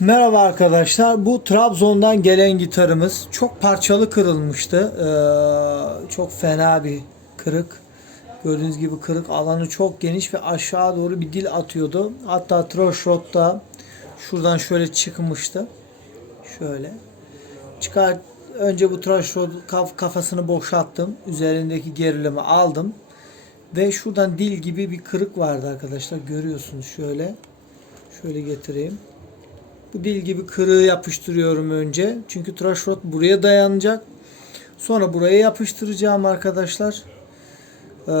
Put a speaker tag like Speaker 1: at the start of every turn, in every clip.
Speaker 1: Merhaba arkadaşlar. Bu Trabzon'dan gelen gitarımız çok parçalı kırılmıştı. Ee, çok fena bir kırık. Gördüğünüz gibi kırık alanı çok geniş ve aşağı doğru bir dil atıyordu. Hatta Troşrot'ta şuradan şöyle çıkmıştı. Şöyle. Çıkar önce bu Troşrot kaf, kafasını boşalttım. Üzerindeki gerilimi aldım. Ve şuradan dil gibi bir kırık vardı arkadaşlar. Görüyorsunuz şöyle. Şöyle getireyim. Dil gibi kırığı yapıştırıyorum önce. Çünkü tıraş rot buraya dayanacak. Sonra buraya yapıştıracağım arkadaşlar. Ee,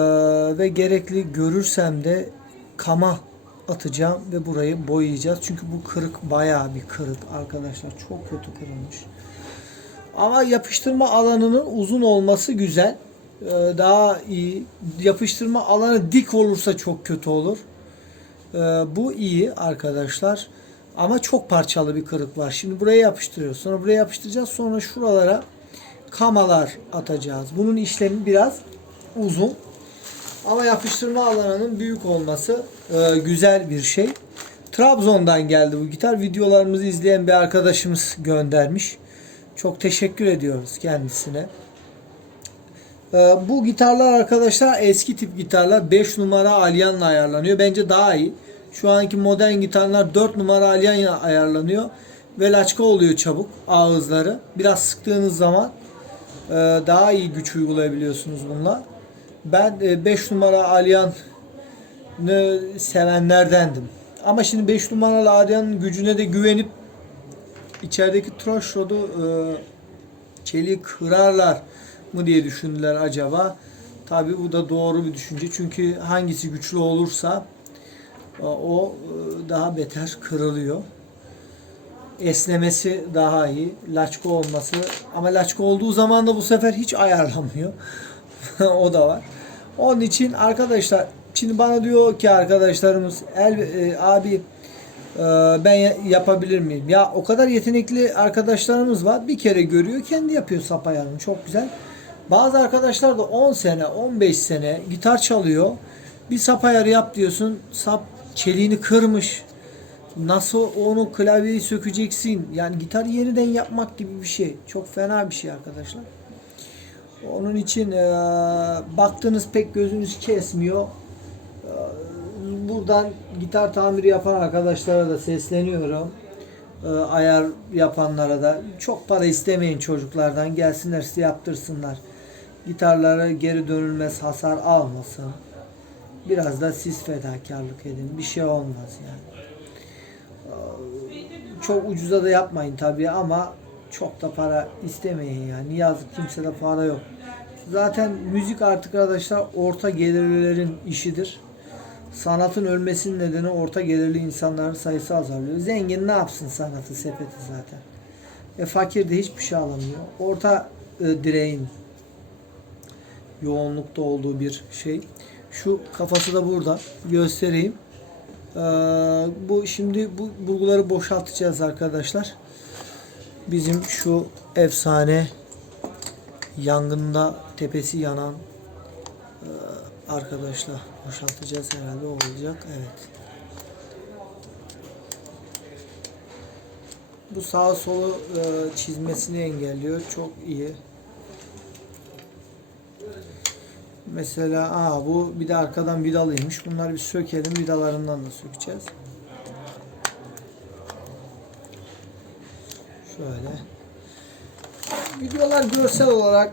Speaker 1: ve gerekli görürsem de kama atacağım ve burayı boyayacağız. Çünkü bu kırık bayağı bir kırık arkadaşlar. Çok kötü kırılmış. Ama yapıştırma alanının uzun olması güzel. Ee, daha iyi. Yapıştırma alanı dik olursa çok kötü olur. Ee, bu iyi arkadaşlar. Ama çok parçalı bir kırık var. Şimdi buraya yapıştırıyoruz. Sonra buraya yapıştıracağız. Sonra şuralara kamalar atacağız. Bunun işlemi biraz uzun. Ama yapıştırma alanının büyük olması e, güzel bir şey. Trabzon'dan geldi bu gitar. Videolarımızı izleyen bir arkadaşımız göndermiş. Çok teşekkür ediyoruz kendisine. E, bu gitarlar arkadaşlar eski tip gitarlar 5 numara alyanla ayarlanıyor. Bence daha iyi. Şu anki modern gitarlar 4 numara alyan ayarlanıyor. Ve laçka oluyor çabuk ağızları. Biraz sıktığınız zaman e, daha iyi güç uygulayabiliyorsunuz bununla. Ben 5 numara alyanı sevenlerdendim. Ama şimdi 5 numaralı alyanın gücüne de güvenip içerideki troş rodu e, çeliği kırarlar mı diye düşündüler acaba. Tabi bu da doğru bir düşünce. Çünkü hangisi güçlü olursa o e, daha beter kırılıyor. Esnemesi daha iyi. Laçka olması ama laçka olduğu zaman da bu sefer hiç ayarlamıyor. o da var. Onun için arkadaşlar şimdi bana diyor ki arkadaşlarımız el e, abi e, ben ya- yapabilir miyim? Ya o kadar yetenekli arkadaşlarımız var. Bir kere görüyor, kendi yapıyor sap ayarını. Çok güzel. Bazı arkadaşlar da 10 sene, 15 sene gitar çalıyor. Bir sap ayarı yap diyorsun. Sap çeliğini kırmış. Nasıl onu klavyeyi sökeceksin? Yani gitarı yeniden yapmak gibi bir şey. Çok fena bir şey arkadaşlar. Onun için eee, baktığınız pek gözünüz kesmiyor. Eee, buradan gitar tamiri yapan arkadaşlara da sesleniyorum. Eee, ayar yapanlara da çok para istemeyin çocuklardan gelsinler size yaptırsınlar. Gitarlara geri dönülmez hasar almasın. Biraz da siz fedakarlık edin. Bir şey olmaz yani. Eee, Çok ucuza da yapmayın tabii ama çok da para istemeyin yani. Yazık kimsede para yok. Zaten müzik artık arkadaşlar orta gelirlilerin işidir. Sanatın ölmesinin nedeni orta gelirli insanların sayısı azalıyor. Zengin ne yapsın sanatı sepeti zaten. E fakir de hiçbir şey alamıyor. Orta e, direğin yoğunlukta olduğu bir şey. Şu kafası da burada. Göstereyim. Ee, bu şimdi bu bulguları boşaltacağız arkadaşlar. Bizim şu efsane yangında tepesi yanan e, arkadaşlar boşaltacağız herhalde olacak. Evet. Bu sağa solu e, çizmesini engelliyor. Çok iyi. Mesela aa bu bir de arkadan vidalıymış. Bunları bir sökelim. Vidalarından da sökeceğiz. Şöyle. Videolar görsel olarak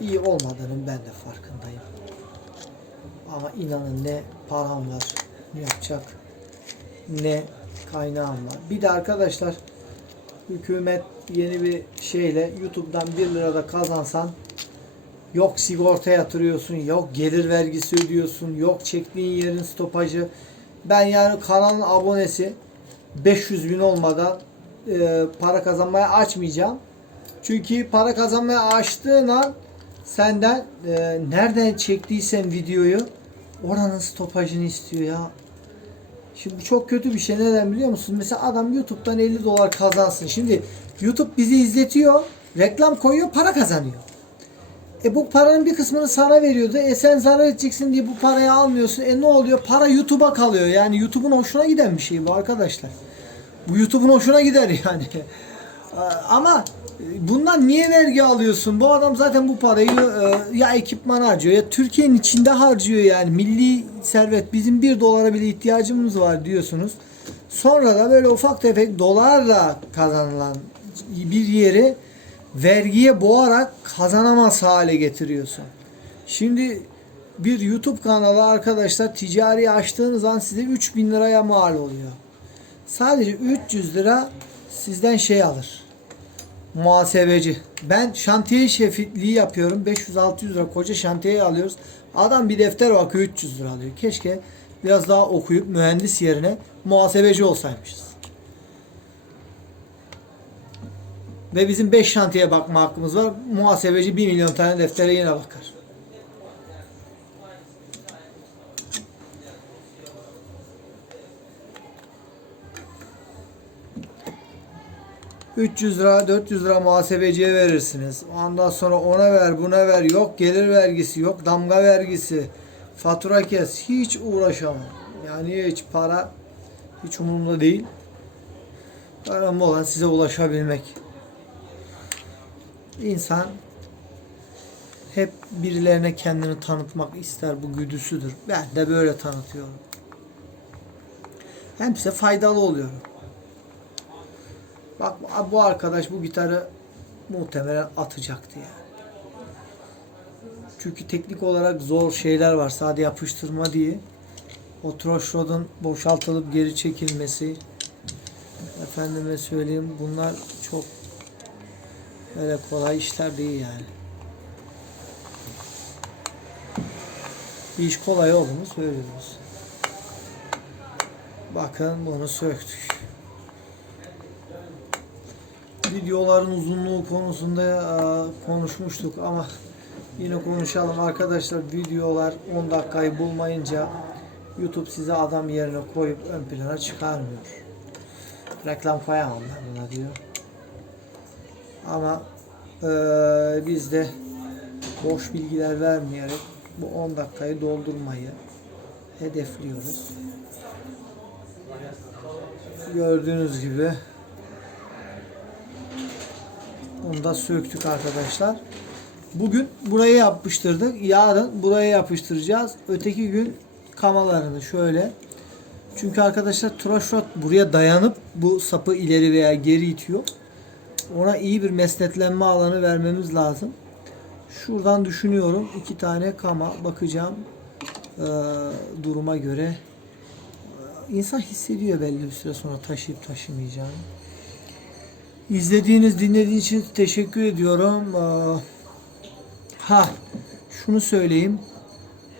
Speaker 1: iyi olmadığının ben de farkındayım. Ama inanın ne param var, ne yapacak, ne kaynağım var. Bir de arkadaşlar hükümet yeni bir şeyle YouTube'dan 1 lirada kazansan yok sigorta yatırıyorsun, yok gelir vergisi ödüyorsun, yok çektiğin yerin stopajı. Ben yani kanalın abonesi 500 bin olmadan e, para kazanmaya açmayacağım. Çünkü para kazanmaya açtığın an senden e, nereden çektiysen videoyu oranın stopajını istiyor ya. Şimdi bu çok kötü bir şey. Neden biliyor musun? Mesela adam YouTube'dan 50 dolar kazansın. Şimdi YouTube bizi izletiyor, reklam koyuyor, para kazanıyor. E bu paranın bir kısmını sana veriyordu. E sen zarar edeceksin diye bu parayı almıyorsun. E ne oluyor? Para YouTube'a kalıyor. Yani YouTube'un hoşuna giden bir şey bu arkadaşlar. Bu YouTube'un hoşuna gider yani. Ama bundan niye vergi alıyorsun? Bu adam zaten bu parayı e, ya ekipmana harcıyor ya Türkiye'nin içinde harcıyor yani. Milli servet bizim bir dolara bile ihtiyacımız var diyorsunuz. Sonra da böyle ufak tefek dolarla kazanılan bir yeri vergiye boğarak kazanamaz hale getiriyorsun. Şimdi bir YouTube kanalı arkadaşlar ticari açtığınız an size 3000 liraya mal oluyor. Sadece 300 lira sizden şey alır. Muhasebeci. Ben şantiye şefliği yapıyorum. 500-600 lira koca şantiyeye alıyoruz. Adam bir defter bakıyor 300 lira alıyor. Keşke biraz daha okuyup mühendis yerine muhasebeci olsaymışız. Ve bizim 5 şantiye bakma hakkımız var. Muhasebeci 1 milyon tane deftere yine bakar. ...300 lira, 400 lira muhasebeciye verirsiniz. Ondan sonra ona ver, buna ver. Yok gelir vergisi, yok damga vergisi. Fatura kes. Hiç uğraşamam. Yani hiç para hiç umurumda değil. Önemli olan size ulaşabilmek. İnsan hep birilerine kendini tanıtmak ister. Bu güdüsüdür. Ben de böyle tanıtıyorum. Hem size faydalı oluyorum. Bak bu arkadaş bu gitarı muhtemelen atacaktı yani. Çünkü teknik olarak zor şeyler var. Sadece yapıştırma değil. O troş rodun boşaltılıp geri çekilmesi. Efendime söyleyeyim bunlar çok öyle kolay işler değil yani. İş kolay oldu mu söylüyoruz. Bakın bunu söktük. Videoların uzunluğu konusunda e, konuşmuştuk ama yine konuşalım arkadaşlar. Videolar 10 dakikayı bulmayınca YouTube size adam yerine koyup ön plana çıkarmıyor. Reklam koyamam ben buna diyor. Ama e, biz de boş bilgiler vermeyerek bu 10 dakikayı doldurmayı hedefliyoruz. Gördüğünüz gibi onu da söktük arkadaşlar. Bugün buraya yapıştırdık. Yarın buraya yapıştıracağız. Öteki gün kamalarını şöyle. Çünkü arkadaşlar tıraş rod buraya dayanıp bu sapı ileri veya geri itiyor. Ona iyi bir mesnetlenme alanı vermemiz lazım. Şuradan düşünüyorum. iki tane kama bakacağım. Ee, duruma göre. İnsan hissediyor belli bir süre sonra taşıyıp taşımayacağını. İzlediğiniz, dinlediğiniz için teşekkür ediyorum. Ee, ha, şunu söyleyeyim.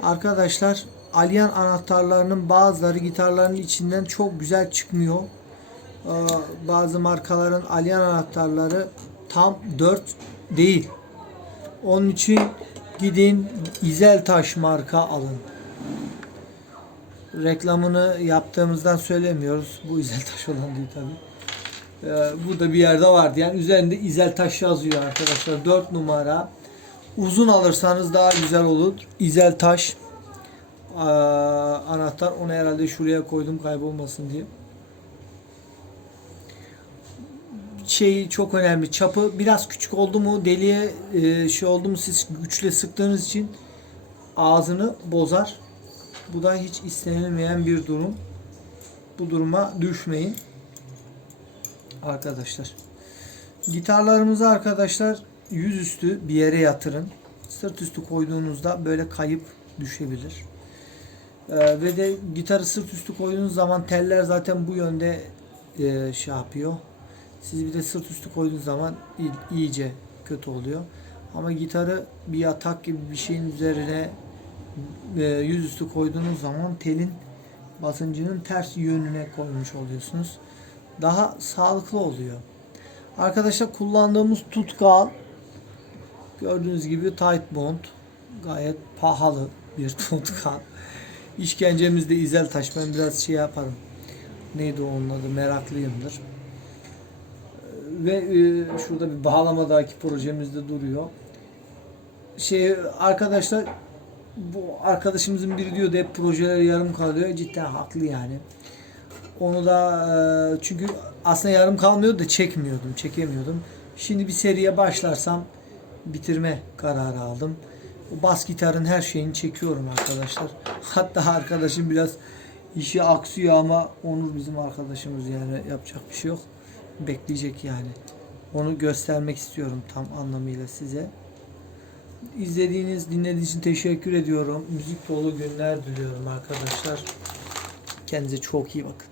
Speaker 1: Arkadaşlar, Alyan anahtarlarının bazıları gitarların içinden çok güzel çıkmıyor. Bazı markaların Alyan anahtarları tam 4 değil. Onun için gidin İzeltaş marka alın. Reklamını yaptığımızdan söylemiyoruz. Bu İzeltaş olan değil tabi. Ee, bu da bir yerde vardı. Yani üzerinde İzeltaş yazıyor arkadaşlar. 4 numara. Uzun alırsanız daha güzel olur. İzeltaş ee, anahtar. Onu herhalde şuraya koydum kaybolmasın diye. Şey çok önemli. Çapı biraz küçük oldu mu deliğe e, şey oldu mu siz güçle sıktığınız için ağzını bozar. Bu da hiç istenilmeyen bir durum. Bu duruma düşmeyin. Arkadaşlar. Gitarlarımızı arkadaşlar yüzüstü bir yere yatırın. Sırt üstü koyduğunuzda böyle kayıp düşebilir. Ee, ve de gitarı sırt üstü koyduğunuz zaman teller zaten bu yönde e, şey yapıyor. Siz bir de sırt üstü koyduğunuz zaman iyice kötü oluyor. Ama gitarı bir yatak gibi bir şeyin üzerine e, yüzüstü koyduğunuz zaman telin basıncının ters yönüne koymuş oluyorsunuz. Daha sağlıklı oluyor. Arkadaşlar kullandığımız tutkal gördüğünüz gibi tight bond gayet pahalı bir tutkal. İşkencemizde izel taş. Ben biraz şey yaparım. Neydi onun adı? Meraklıyımdır. Ve e, şurada bir bağlamadaki projemizde duruyor. Şey arkadaşlar bu arkadaşımızın biri diyordu hep projeler yarım kalıyor. Cidden haklı yani. Onu da e, çünkü aslında yarım kalmıyordu da çekmiyordum, çekemiyordum. Şimdi bir seriye başlarsam bitirme kararı aldım. Bas gitarın her şeyini çekiyorum arkadaşlar. Hatta arkadaşım biraz işi aksıyor ama Onur bizim arkadaşımız yani yapacak bir şey yok. Bekleyecek yani. Onu göstermek istiyorum tam anlamıyla size. İzlediğiniz, dinlediğiniz için teşekkür ediyorum. Müzik dolu günler diliyorum arkadaşlar. Kendinize çok iyi bakın.